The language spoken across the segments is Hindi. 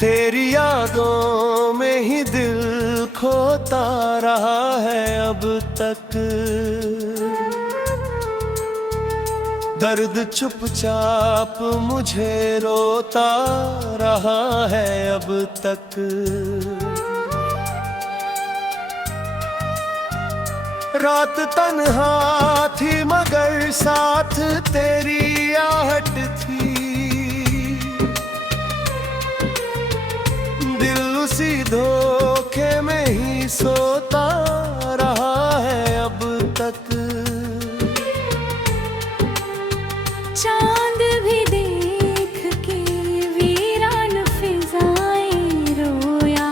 तेरी यादों में ही दिल खोता रहा है अब तक। दर्द चुपचाप मुझे रोता रहा है अब तक। रात तन्हा थी मगर साथ तेरी आहट थी। दिल उसी धोखे में ही सोता रहा है अब तक। चांद भी देख के वीरान फिजाएं रोया।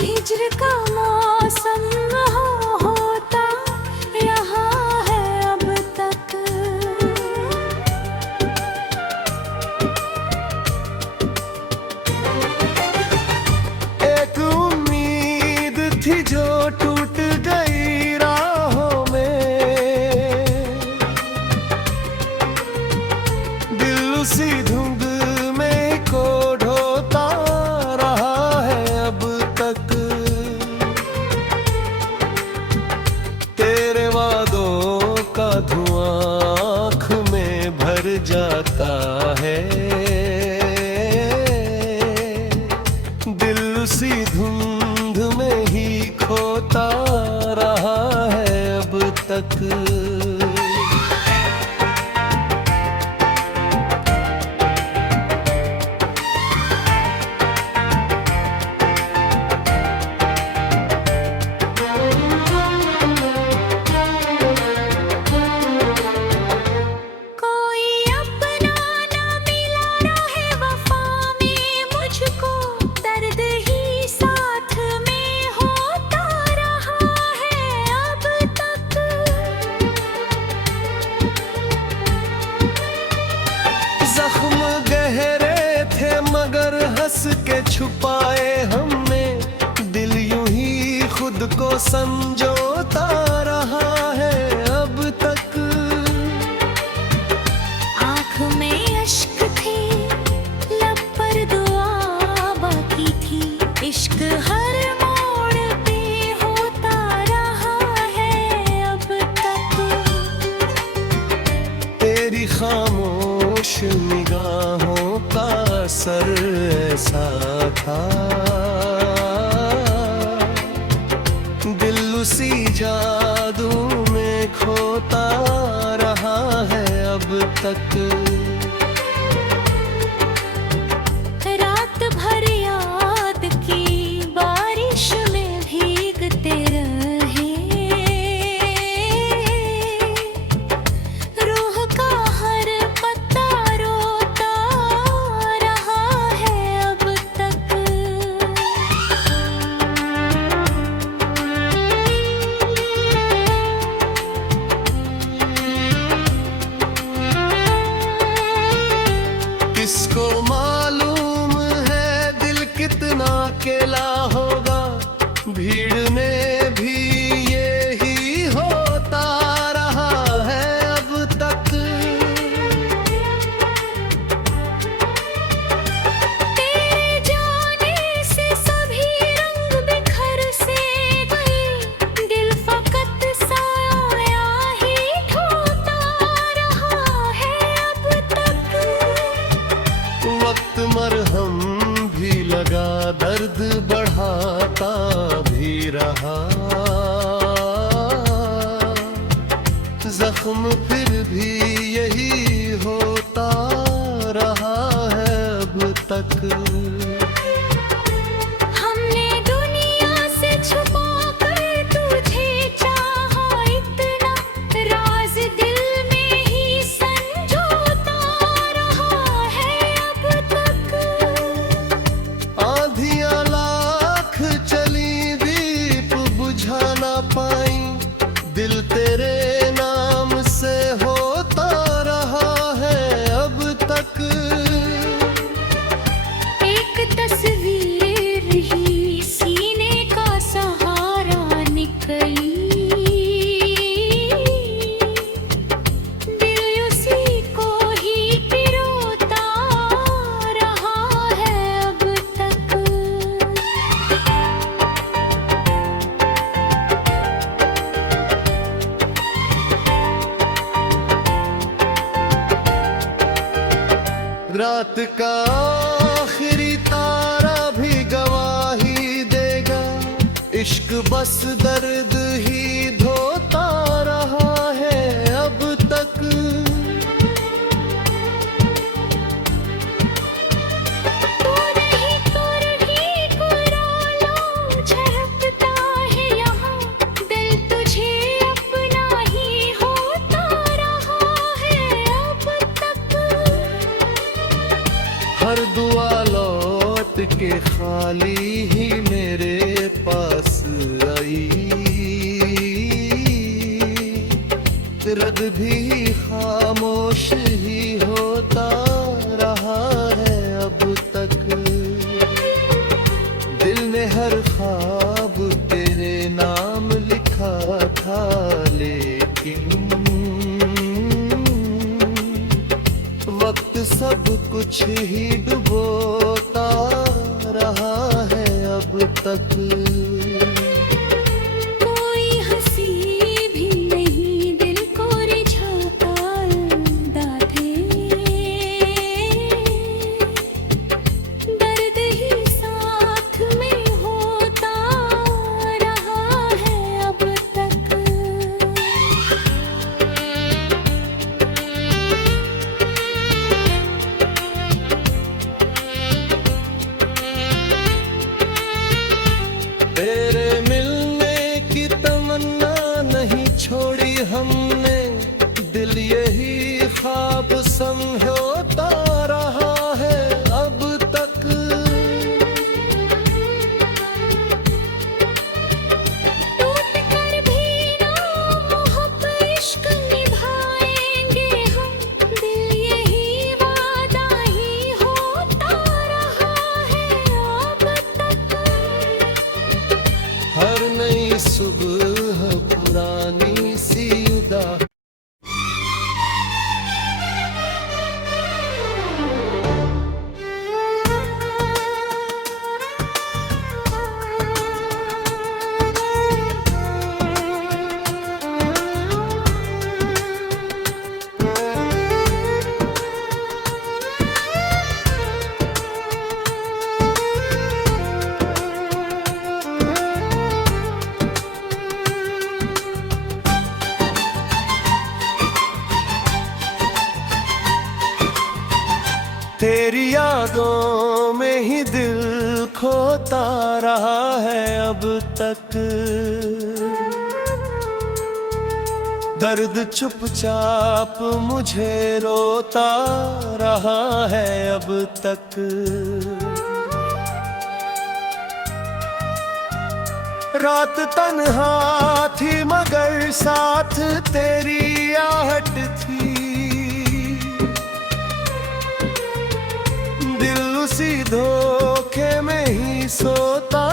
हिज्र का मौसम होता रहा है अब तक। एक उम्मीद थी जो टूट गई राहों में। दिल उसी धुंध में को ढोता रहा है अब तक। तेरे वादों का धुआं आँख में भर जाता है। दिल उसी धुंध में ही खोता रहा है अब तक। कोई अपना ना मिला रहे वफा में मुझको। दर्द ही साथ में होता रहा है अब तक। जख्म गहरे थे मगर हंस के छुपाए हमने। दिल यूं ही खुद को संजोता रहा है अब तक। आँख में अश्क थे, लब पर दुआ बाकी थी। इश्क हर मोड़ पे होता रहा है अब तक। तेरी खामोश निगाहों का असर ऐसा था। दिल उसी जादू में खोता रहा है अब तक। रात भर याद की बारिश में भीगते रहे। रूह का हर पत्ता रोता रहा है अब तक। किसको मालूम है दिल कितना अकेला होगा। भीड़ में भी यही होता रहा है अब तक। तेरे जाने से सभी रंग बिखर से गए। दिल फकत साया ही ढोता रहा है अब तक। वक्त मरहम भी लगा दर्द बढ़ाता भी रहा। जख्म फिर भी यही होता रहा है अब तक। हमने दुनिया से छुपा कर तुझे चाहा इतना। राज दिल में ही संजोता रहा है अब तक। आंधियां लाख चली दीप बुझा ना पाई। दिल तेरे नाम से होता रहा है अब तक। एक तस्वीर ही सीने का सहारा निकली। दिल उसी को ही पिरोता रात का आखिरी तारा भी गवाही देगा, इश्क बस दर्द ही धोता रहा है अब तक। तू नहीं तुरही कुरालो झड़कता है यहाँ, दिल तुझे अपना ही होता रहा है अब तक। हर दुआ लौट के खाली ही मेरे पास आई, दर्द भी खामोश ही होता रहा है अब तक। दिल ने हर ख्वाब तेरे नाम लिखा था, लेकिन वक्त सब कुछ ही डुबोता रहा है अब तक। कोई हंसी भी नहीं दिल को रिझाता दाधे, दर्द ही साथ में होता रहा है अब तक। तेरे मिलने की तमन्ना नहीं छोड़ी हमने, दिल यही ख्वाब समझोता रहा है अब तक। टूट कर भी ना मोहब्बत इश्क निभाएंगे हम, दिल यही वादा ही होता रहा है अब तक। हर नई सुबह पुरानी सी उदा तेरी यादों में ही दिल खोता रहा है अब तक। दर्द चुपचाप मुझे रोता रहा है अब तक। रात तन्हा थी मगर साथ तेरी आहट थी, दिल उसी धोखे में ही सोता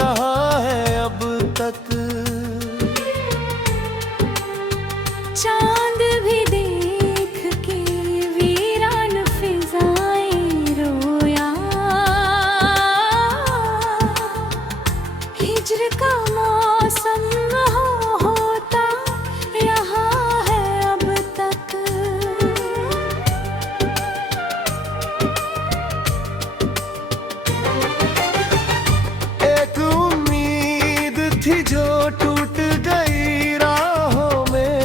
रहा है अब तक। चांद भी देख के वीरान फिजाएं रोया, हिज्र का मौसम होता रहा है अब तक। एक उम्मीद थी जो टूट गई राहों में,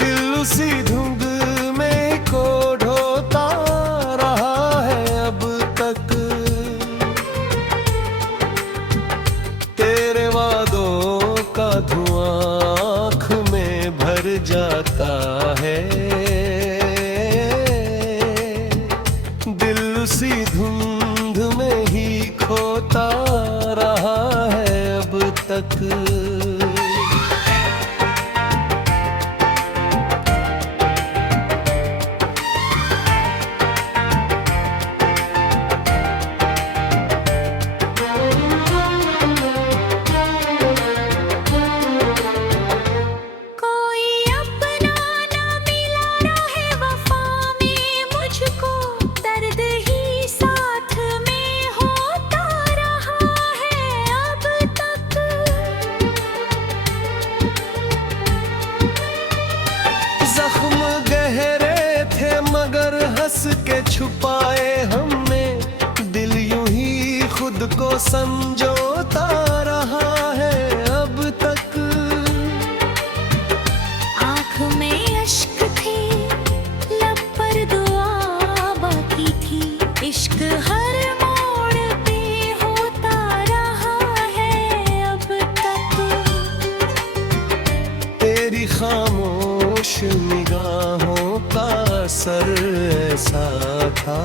दिल उसी धुंध में को ढोता रहा है अब तक। तेरे वादों का धुआं आँख में भर जाता है, दिल उसी धुंध में ही खोता रहा है अब तक। कोई अपना ना मिला रहे वफा में मुझको, दर्द ही साथ में होता रहा है अब तक। छुपाए हमने, दिल यूं ही खुद को समझोता रहा है अब तक। आँख में अश्क थे, लब पर दुआ बाकी थी, इश्क हर मोड़ पे होता रहा है अब तक। तेरी खामोश निगाहों का असर ऐसा था,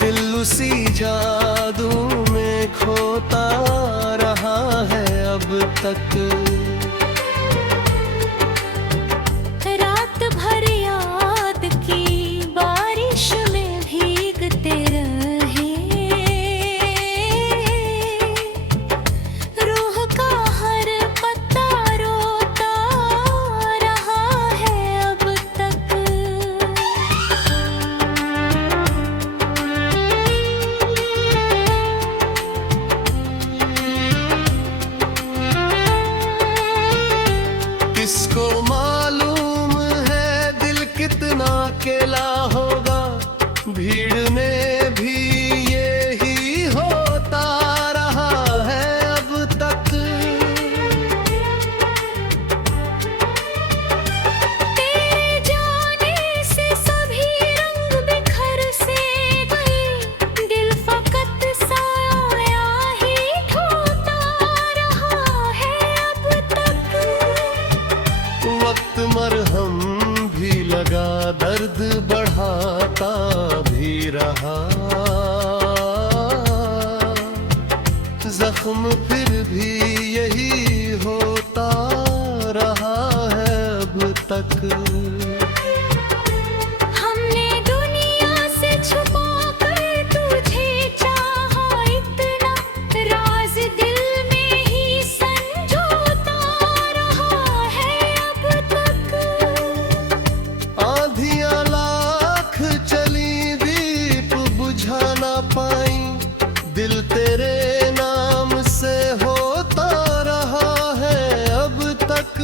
दिल उसी जादू में खोता रहा है अब तक। रात भर याद की बारिश में भीगते रहे, रूह का हर पत्ता रोता रहा है अब तक। किसको मालूम है दिल कितना अकेला होगा, भीड़ में भी यही होता रहा है अब तक। तेरे जाने से सभी रंग बिखर से गए, दिल फकत साया ही ढूंढता रहा है अब तक। वक्त मरहम भी लगा, दर्द बढ़ाता भी रहा, जख्म फिर भी यही होता रहा है अब तक। हमने दुनिया से छुपा कर तुझे चाहा इतना, राज दिल में ही संजोता रहा है अब तक। आंधियां लाख चली दीप बुझा ना पाई, दिल तेरे नाम से होता रहा है अब तक।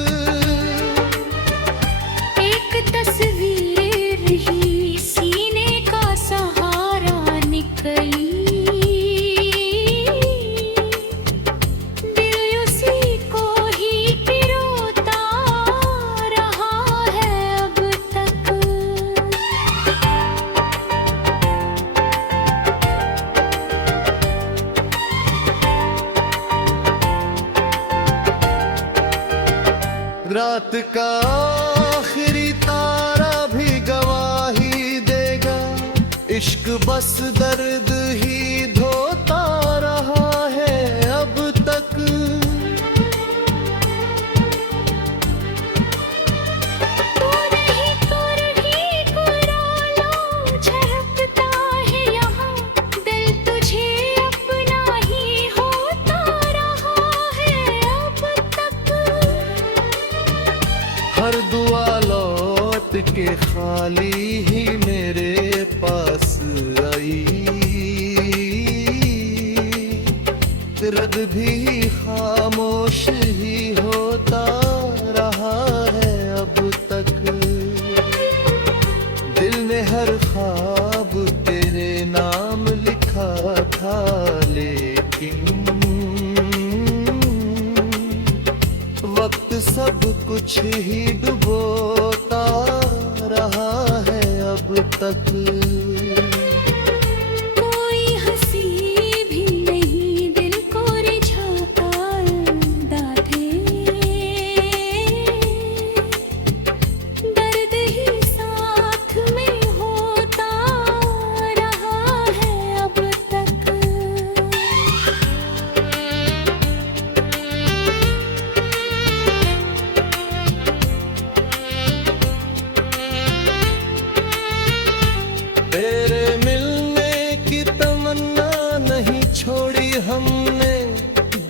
एक तस्वीर ही सीने का सहारा निकली, दिल उसी को ही पिरोता रहा है अब तक। रात का आखिरी तारा भी गवाही देगा, इश्क बस दर्द ही धोता रहा है अब तक। तू नहीं कर ही पुराना झपकता है यहाँ, दिल तुझे अपना ही होता रहा है अब तक। हर दुआ लौट के खाली ही मेरे पास आई, रद भी खामोश ही होता रहा है अब तक। दिल ने हर ख्वाब तेरे नाम लिखा था, लेकिन वक्त सब कुछ ही डुबोता रहा है अब तक। कोई हंसी भी नहीं दिल को रिझाता दाधे, दर्द ही साथ में होता रहा है अब तक। तेरे मिलने की तमन्ना नहीं छोड़ी हमने,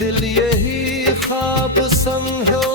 दिल यही ख्वाब समझो